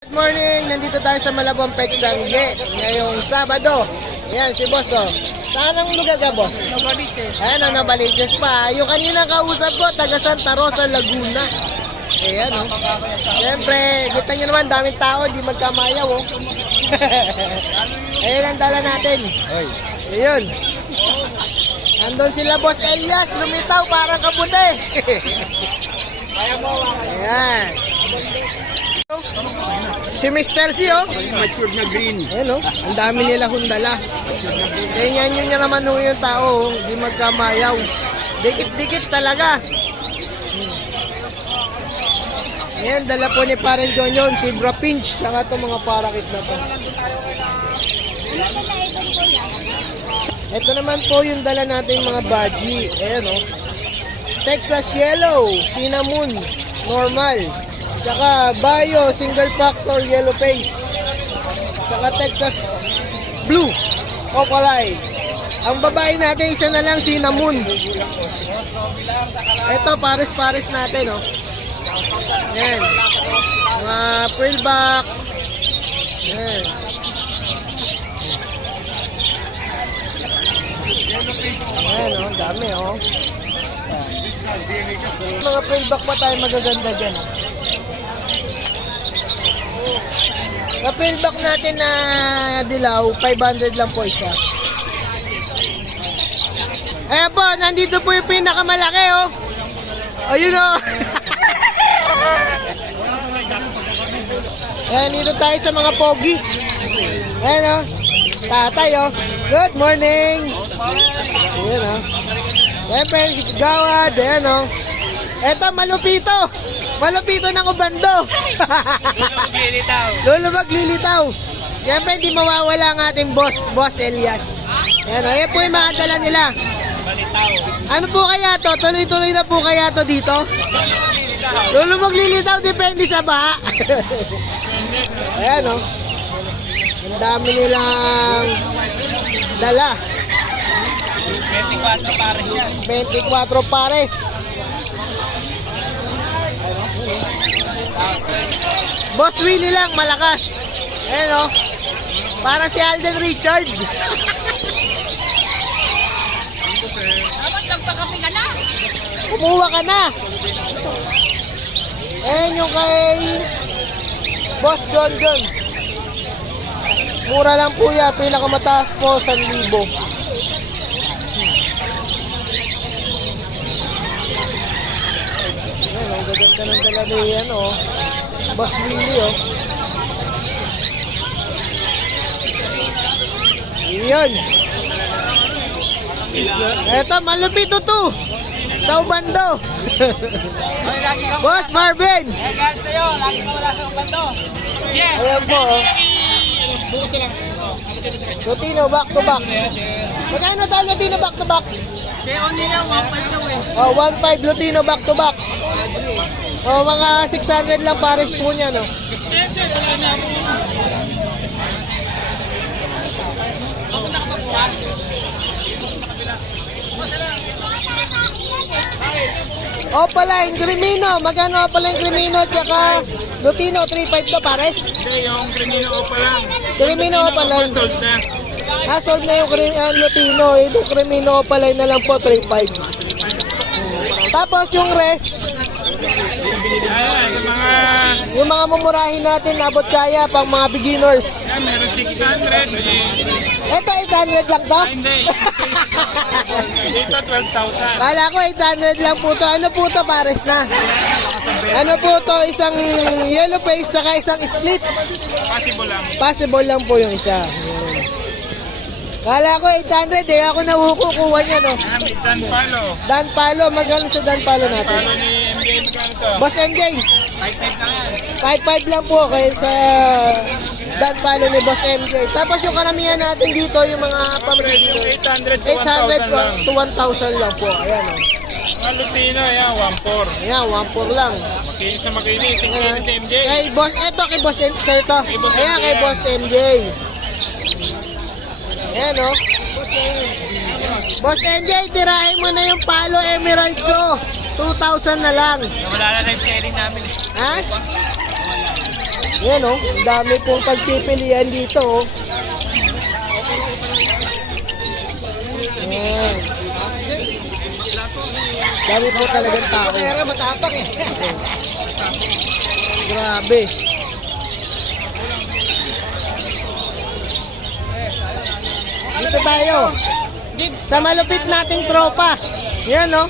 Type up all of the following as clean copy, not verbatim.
Good morning! Nandito tayo sa Malabon Petchange ngayong Sabado. Ayan, si Boss, oh. Saan ang lugar ka, Boss? Novaliches. Ayan, Novaliches pa. Yung kanina kausap ko, taga Santa Rosa, Laguna. Ayan, oh. Siyempre, kita nyo naman, daming tao, di magkamayaw, oh. Ayan ang dala natin. Ayun. Andun sila, Boss Elias, lumitaw, parang kabuti. Ayan. Si Mr. C, oh. Matured na green. Ayan, oh. Ang dami nila hundala. Ganyan yun niya naman yung tao, oh. Hindi magkamayaw. Dikit-dikit talaga. Ayan, dala po ni Parang John yun, si Bra Pinch, saka itong mga parakit na to. Ito naman po yung dala natin mga budgie. Ayan, oh. Texas Yellow, Cinnamon, Normal. Saka Bayo, Single Factor, Yellow Face. Saka Texas Blue, Opalay. Ang babae natin, isa na lang, Cinnamon. Ito, pares-pares natin, oh. Yan. Mga pearlback. Yan. Yan, oh. Dami, oh. Mga pearlback pa tayo magaganda dyan, oh. Ka-pearlback natin na dilaw, 500 lang po isa. Ayan po, nandito po yung pinakamalaki, oh. Ayun, oh. Ayan, dito tayo sa mga pogi. Ayan, oh. Tatay, oh. Good morning. Ayan, oh. Siyempre, gawad. Ayan, oh. Eto, malupito. Malupito ng ubando. Lulubag lilitaw. Siyempre, hindi mawawala ang ating boss, Boss Elias. Ayan, oh. Ayan po yung mga dala nila. Ano po kaya to? Tuloy-tuloy na po kaya to dito? Lulubog lilitaw, depende sa baha. Ayan, oh. Ang dami nilang dala. 24 pares yan. 24 pares. Boss Willie lang, malakas. Ayan, oh. Para si Alden Richard. Dapat nagpakapi ka na. Kumuha ka na. Ayan yung kay Boss John John. Mura lang po yan. Pinakamataas po, 1,000. Ayan, ang gaganda ng dala ni ano, Boss Willie, oh. Ayan. Eto, malupit to. Sa ubando. Boss Marvin. Egan sa'yo, lagi ka wala sa bando. Yes. Ayan po, oh. Bukas lang. Lutino, back to back. Magkano tayo Lutino back to back? Kaya nila, 1.5 daw eh. Oh, 1.5 Lutino back to back. Oh, mga 600 lang pares po niya, no? Opaline, Crimino. Magkano Opaline, Crimino, tsaka Lutino, 3.5 to pares? Hindi, yung Crimino pa lang. Crimino Opaline. Sold na. Sold na yung Lutino. Yung Crimino Opaline na lang po, 3.5. Tapos yung rest, Ayan, yung mga mumurahin natin, abot kaya pang mga beginners. meron 600. Ito, 800 lang to? Hindi. Dito, 12,000. Kala ko 800 lang po to. Ano po to, pares na? Ano po to, isang yellow face saka isang split? Possible lang. Possible lang po yung isa. Ayan. Kala ko 800 eh. Ako na kukuha niya, no? May Dan Palo. Dan Palo, magkano sa Dan Palo natin? Palo ni MJ, magkano to? Boss MJ, 5.5 lang yan. 5.5 lang po kayo sa Dan Palo ni Boss MJ. Tapos yung karamihan natin dito, yung mga pamilya 800 to 800 1,000 lang. to 1,000 lang po. Ayan, o. Mga Lutino, yan, 1.4. Ayan, 1.4 lang. Makinis na makinis. Yung Ayan. kinis ni MJ. Kay Boss, eto kay Boss MJ, sir to. Kay Boss Ayan, MJ kay yan. Boss MJ. Ayan, o. Boss MJ, tirahin mo na yung Palo Emerald ko. 2,000 na lang. Wala na live selling namin eh. Ha? Yan oh, ang dami pong pagpipilian dito oh. Yan. Dami po talagang tao. Pero matapak eh. Grabe. Dito tayo. Sa malupit nating tropa. Yan oh.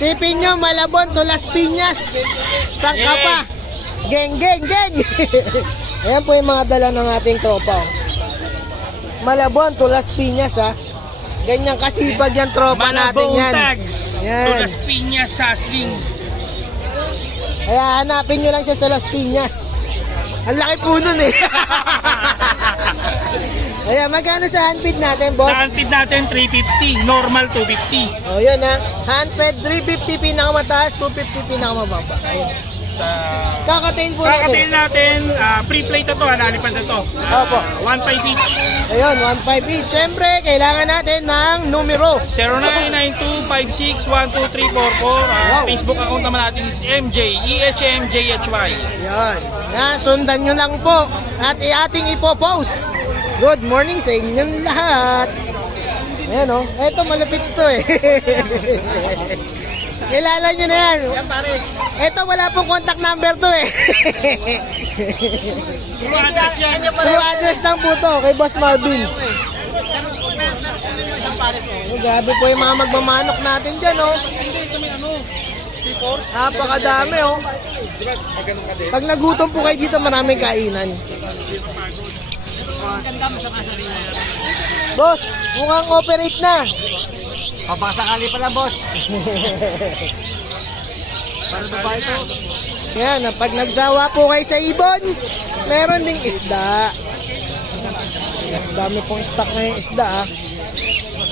Sipin nyo, Malabon to Las Piñas. Saan ka pa? Geng, geng, geng. Ayan po yung mga dala ng ating tropa. Oh. Malabon to Las Piñas ha. Ganyan kasipag yung tropa natin yan. Tags. Yan. To Las Piñas, Sasling. Kaya hanapin nyo lang siya sa Las Piñas. Ang laki po nun eh. Ayan, magkano sa handfeed natin, boss? Sa handfeed natin, 350. Normal, 250. O, yun ha. Handfed, 350 pinakamataas, 250 pinakamababa. Ayan. Kakatail po Kakatail natin. natin, pre-plate na to, nalipad na to. Opo. 1.5 each. Ayun, 1.5 each. Siyempre, kailangan natin ng numero. 0992561234. Wow. Facebook account naman natin is MJ, EHMJHY. Yan. Yan, sundan nyo lang po. At ating ipopost. Good morning sa inyong lahat. Ayan o. Eto, malapit to eh. Kilala nyo na yan. Eto, wala pong contact number to eh. True address yan. True address lang po to kay Boss Marvin. Oh, grabe po yung mga magmamanok natin dyan oh. Napakadami oh. Pag nagutom po kayo dito, maraming kainan. Boss, mukhang operate na. Papasakali pala, boss. Para ba ito? Yan, pag nagsawa po kayo sa ibon, meron ding isda. Dami pong stock na yung isda ah.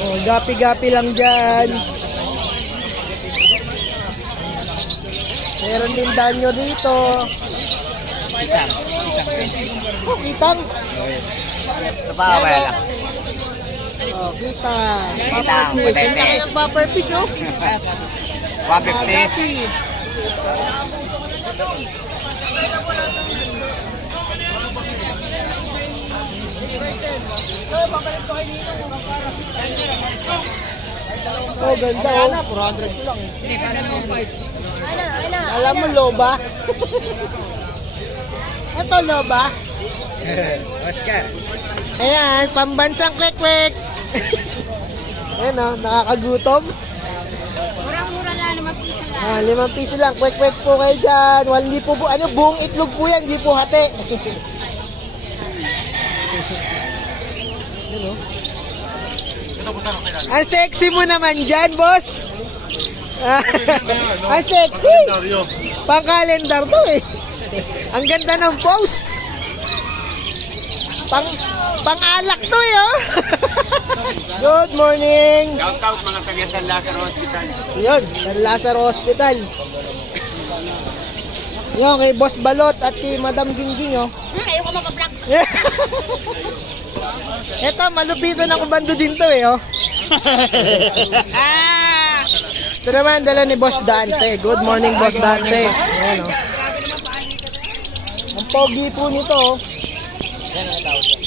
Oh, gapi-gapi lang dyan. Meron din danyo dito. Oh, kitang. Ito pa, wala lang. Oh, kitang. Kitang, Pupper fish. Ang pwede. laki ng pupper fish oh. 150. Gapi. Oh, ganda oh. 400 lang. Alam mo, loba? Ito, loba? Oscar. Ayan, pambansang kwek-kwek. Ayan o, nakakagutom. Murang-mura lang naman piso lang. Ah, 5 piso lang, kwek-kwek po kayo dyan. Hindi po, buong itlog po yan, hindi po hati. Ayan o. Ang sexy mo naman dyan, boss. Ang sexy. Pang calendar to eh. Ang ganda ng pose. Pang-alak to eh, oh. Good morning. Shout out mga taga San Lazaro Hospital. Yun, San Lazaro Hospital. Yun, kay Boss Balot at kay Madam Gingging, oh. Ayoko mapablock. Eto, malupito ng bando din to eh, oh. Ito naman, dala ni Boss Dante. Good morning, Boss Dante. Ayan, oh. Ang pogi po nito, oh.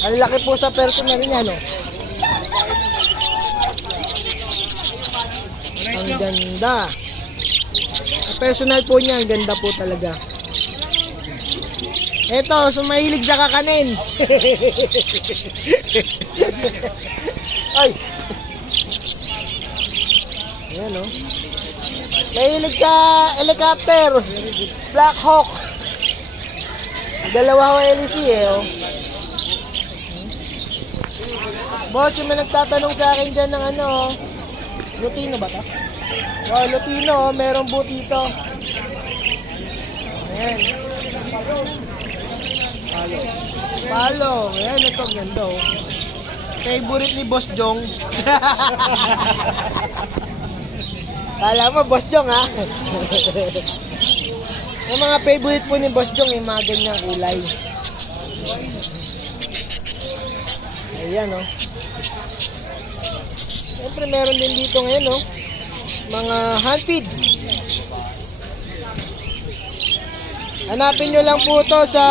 Ang laki po sa personal niya, no? Ang ganda. Sa personal po niya, ang ganda po talaga. Eto, sumahilig sa kakanin. Ay. Ayan, no? Mahilig sa helicopter. Black Hawk. Dalawa ko LC eh, oh. Boss, yung may nagtatanong sa akin dyan ng ano, Lutino ba ito? Oh, Lutino, merong boot dito. Ayan. Palo. Ayan, ito, ganda oh. Favorite ni Boss Jong. Kala mo, Boss Jong ha? Yung mga favorite po ni Boss Jong, yung mga ganyang kulay. Ayan oh. Siyempre meron din dito ngayon oh. Mga hand feed. Hanapin nyo lang po to sa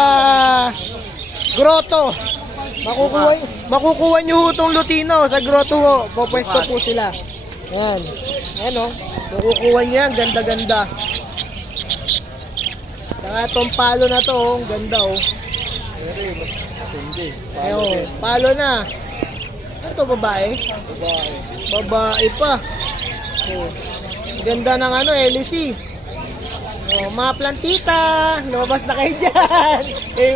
Grotto. Makukuha nyo ho itong lutino sa Grotto ho. Pupwesto po sila. Yan. Ayan o. Makukuha nyo yan. Ganda-ganda. Saka itong palo na to. Ang ganda o. Ayun. Palo na. Ano to, babae? Babae pa. Oh. Ganda ng ano, LC. Oh, mga plantita, lumabas na kayo dyan.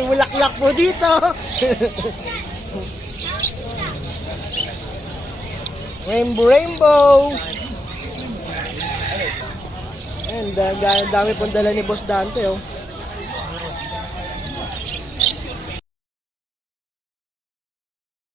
Bulaklak po dito. Rainbow. Ayan, dami pong dala ni Boss Dante, oh.